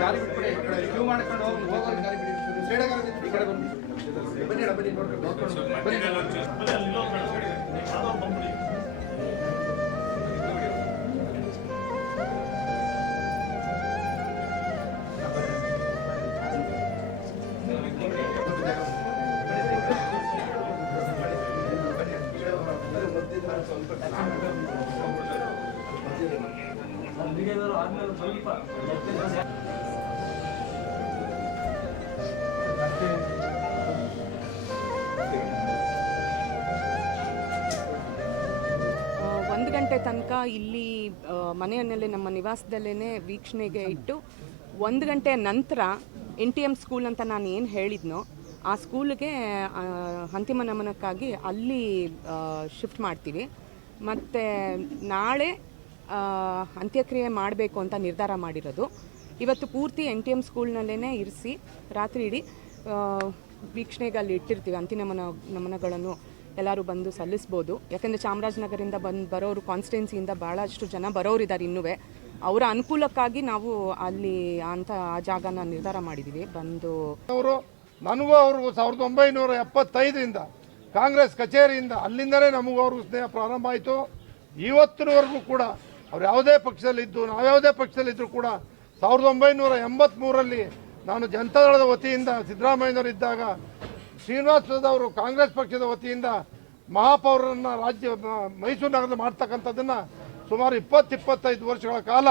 ಗಾಡಿ ಬಿಡಿ ಕ್ಯೂ ಮಾಡ್ಕೊಂಡು ಹೋಗೋರು ಗಾಡಿ ಬಿಡಿ ಈ ಕಡೆ ಬನ್ನಿ ಬನ್ನಿ ಒಂದು ಗಂಟೆ ತನಕ ಇಲ್ಲಿ ಮನೆಯಲ್ಲೇ ನಮ್ಮ ನಿವಾಸದಲ್ಲೇ ವೀಕ್ಷಣೆಗೆ ಇಟ್ಟು 1 ಗಂಟೆ ನಂತರ NTM ಸ್ಕೂಲ್ ಅಂತ ನಾನು ಏನು ಹೇಳಿದ್ನೋ ಆ ಸ್ಕೂಲ್ಗೆ ಅಂತಿಮ ನಮನಕ್ಕಾಗಿ ಅಲ್ಲಿ ಶಿಫ್ಟ್ ಮಾಡ್ತೀವಿ. ಮತ್ತು ನಾಳೆ ಅಂತ್ಯಕ್ರಿಯೆ ಮಾಡಬೇಕು ಅಂತ ನಿರ್ಧಾರ ಮಾಡಿರೋದು. ಇವತ್ತು ಪೂರ್ತಿ NTM ಸ್ಕೂಲ್ನಲ್ಲೇ ಇರಿಸಿ ರಾತ್ರಿ ಇಡೀ ವೀಕ್ಷಣೆಗೆ ಅಲ್ಲಿ ಇಟ್ಟಿರ್ತೀವಿ. ಅಂತಿಮ ನಮನಗಳನ್ನು ಎಲ್ಲರೂ ಬಂದು ಸಲ್ಲಿಸ್ಬೋದು. ಯಾಕೆಂದರೆ ಚಾಮರಾಜನಗರದಿಂದ ಬರೋರು ಕಾನ್ಸ್ಟಿಟ್ಯೂನ್ಸಿಯಿಂದ ಭಾಳಷ್ಟು ಜನ ಬರೋರಿದ್ದಾರೆ. ಇನ್ನೂ ಅವರ ಅನುಕೂಲಕ್ಕಾಗಿ ನಾವು ಅಲ್ಲಿ ಅಂತ ಆ ಜಾಗನ ನಿರ್ಧಾರ ಮಾಡಿದ್ದೀವಿ. ಬಂದು ನನಗೂ ಅವ್ರಿಗೂ 1975ರಿಂದ ಕಾಂಗ್ರೆಸ್ ಕಚೇರಿಯಿಂದ ಅಲ್ಲಿಂದಲೇ ನಮಗೂ ಅವ್ರಿಗೂ ಸ್ನೇಹ ಪ್ರಾರಂಭ ಆಯಿತು. ಇವತ್ತಿನವರೆಗೂ ಕೂಡ ಅವ್ರು ಯಾವುದೇ ಪಕ್ಷದಲ್ಲಿದ್ದು ನಾವು ಯಾವುದೇ ಪಕ್ಷದಲ್ಲಿದ್ದರೂ ಕೂಡ 1983ರಲ್ಲಿ ನಾನು ಜನತಾದಳದ ವತಿಯಿಂದ ಸಿದ್ದರಾಮಯ್ಯನವರಿದ್ದಾಗ ಶ್ರೀನಿವಾಸ ಪ್ರಸಾದ್ ಅವರು ಕಾಂಗ್ರೆಸ್ ಪಕ್ಷದ ವತಿಯಿಂದ ಮಹಾಪೌರರನ್ನು ಮೈಸೂರು ನಗರದ ಮಾಡ್ತಕ್ಕಂಥದ್ದನ್ನು ಸುಮಾರು 20-25 ವರ್ಷಗಳ ಕಾಲ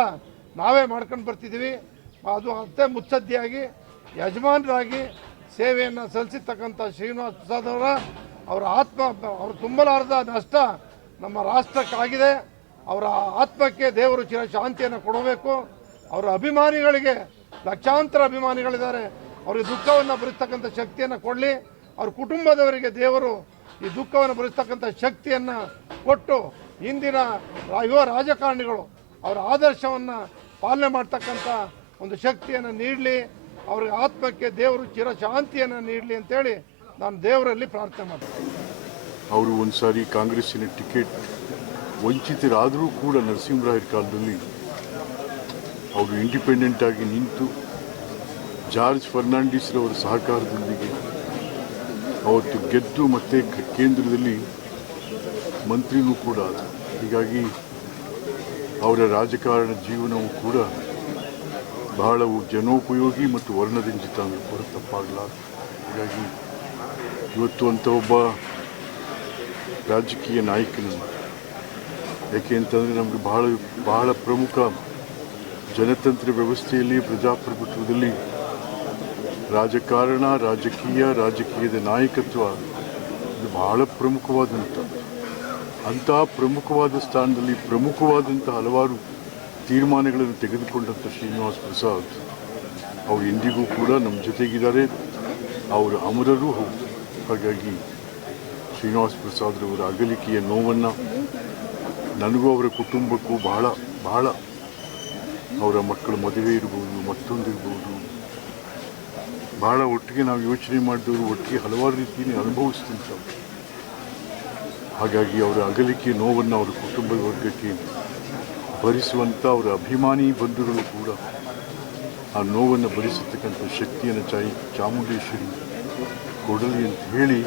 ನಾವೇ ಮಾಡ್ಕೊಂಡು ಬರ್ತಿದ್ದೀವಿ. ಅದು ಅಷ್ಟೇ ಮುತ್ಸದ್ದಿಯಾಗಿ ಯಜಮಾನರಾಗಿ ಸೇವೆಯನ್ನು ಸಲ್ಲಿಸಿರ್ತಕ್ಕಂಥ ಶ್ರೀನಿವಾಸ ಪ್ರಸಾದ್ ಅವರ ಆತ್ಮ ಅವರು ತುಂಬಲಾರದ ನಷ್ಟ ನಮ್ಮ ರಾಷ್ಟ್ರಕ್ಕಾಗಿದೆ. ಅವರ ಆತ್ಮಕ್ಕೆ ದೇವರು ಚಿರ ಶಾಂತಿಯನ್ನು ಕೊಡಬೇಕು. ಅವರ ಅಭಿಮಾನಿಗಳಿಗೆ ಲಕ್ಷಾಂತರ ಅಭಿಮಾನಿಗಳಿದ್ದಾರೆ. ಅವರಿಗೆ ದುಃಖವನ್ನು ಭರಿಸ್ತಕ್ಕಂಥ ಶಕ್ತಿಯನ್ನು ಕೊಡಲಿ. ಅವ್ರ ಕುಟುಂಬದವರಿಗೆ ದೇವರು ಈ ದುಃಖವನ್ನು ಭರಿಸ್ತಕ್ಕಂಥ ಶಕ್ತಿಯನ್ನು ಕೊಟ್ಟು ಇಂದಿನ ಯುವ ರಾಜಕಾರಣಿಗಳು ಅವರ ಆದರ್ಶವನ್ನು ಪಾಲನೆ ಮಾಡ್ತಕ್ಕಂಥ ಒಂದು ಶಕ್ತಿಯನ್ನು ನೀಡಲಿ. ಅವರ ಆತ್ಮಕ್ಕೆ ದೇವರು ಚಿರ ಶಾಂತಿಯನ್ನು ನೀಡಲಿ ಅಂತೇಳಿ ನಾನು ದೇವರಲ್ಲಿ ಪ್ರಾರ್ಥನೆ ಮಾಡ್ತೀನಿ. ಅವರು ಒಂದು ಸಾರಿ ಕಾಂಗ್ರೆಸ್ಸಿನ ಟಿಕೆಟ್ ವಂಚಿತರಾದರೂ ಕೂಡ ನರಸಿಂಹರಾಯರ ಕಾಲದಲ್ಲಿ ಅವರು ಇಂಡಿಪೆಂಡೆಂಟ್ ಆಗಿ ನಿಂತು ಜಾರ್ಜ್ ಫರ್ನಾಂಡಿಸ್ರವರ ಸಹಕಾರದೊಂದಿಗೆ ಅವತ್ತು ಗೆದ್ದು ಮತ್ತೆ ಕೇಂದ್ರದಲ್ಲಿ ಮಂತ್ರಿನೂ ಕೂಡ ಆದರು. ಹೀಗಾಗಿ ಅವರ ರಾಜಕಾರಣ ಜೀವನವೂ ಕೂಡ ಬಹಳ ಜನೋಪಯೋಗಿ ಮತ್ತು ವರ್ಣರಂಜಿತ ಅನ್ನೋದು ತಪ್ಪಾಗಲಾರದು. ಹೀಗಾಗಿ ಇವತ್ತು ಅಂಥ ಒಬ್ಬ ರಾಜಕೀಯ ನಾಯಕನನ್ನು, ಯಾಕೆ ಅಂತಂದರೆ ನಮಗೆ ಬಹಳ ಪ್ರಮುಖ ಜನತಂತ್ರ ವ್ಯವಸ್ಥೆಯಲ್ಲಿ ಪ್ರಜಾಪ್ರಭುತ್ವದಲ್ಲಿ ರಾಜಕಾರಣ ರಾಜಕೀಯದ ನಾಯಕತ್ವ ಇದು ಬಹಳ ಅಂತಹ ಪ್ರಮುಖವಾದ ಸ್ಥಾನದಲ್ಲಿ ಪ್ರಮುಖವಾದಂಥ ಹಲವಾರು ತೀರ್ಮಾನಗಳನ್ನು ತೆಗೆದುಕೊಂಡಂಥ ಶ್ರೀನಿವಾಸ ಪ್ರಸಾದ್ ಅವರು ಇಂದಿಗೂ ಕೂಡ ನಮ್ಮ ಜೊತೆಗಿದ್ದಾರೆ. ಅವರು ಅಮರರೂ ಹೌದು. ಹಾಗಾಗಿ ಶ್ರೀನಿವಾಸ ಪ್ರಸಾದ್ರವರ ಅಗಲಿಕೆಯ ನೋವನ್ನು ನನಗೂ ಅವರ ಕುಟುಂಬಕ್ಕೂ ಬಹಳ ಅವರ ಮಕ್ಕಳ ಮದುವೆ ಇರ್ಬೋದು, ಮತ್ತೊಂದಿರ್ಬೋದು, ಬಹಳ ಒಟ್ಟಿಗೆ ನಾವು ಯೋಚನೆ ಮಾಡಿದವರು ಒಟ್ಟಿಗೆ ಹಲವಾರು ರೀತಿಯಲ್ಲಿ ಅನುಭವಿಸ್ತಿಂತವ್ರು. ಹಾಗಾಗಿ ಅವರ ಅಗಲಿಕೆ ನೋವನ್ನು ಅವರ ಕುಟುಂಬದ ವರ್ಗಕ್ಕೆ ಭರಿಸುವಂಥ ಅವರ ಅಭಿಮಾನಿ ಬಂಧುಗಳು ಕೂಡ ಆ ನೋವನ್ನು ಭರಿಸತಕ್ಕಂಥ ಶಕ್ತಿಯನ್ನು ಚಾಮುಂಡೇಶ್ವರಿ ಕೊಡಲಿ ಅಂತ ಹೇಳಿ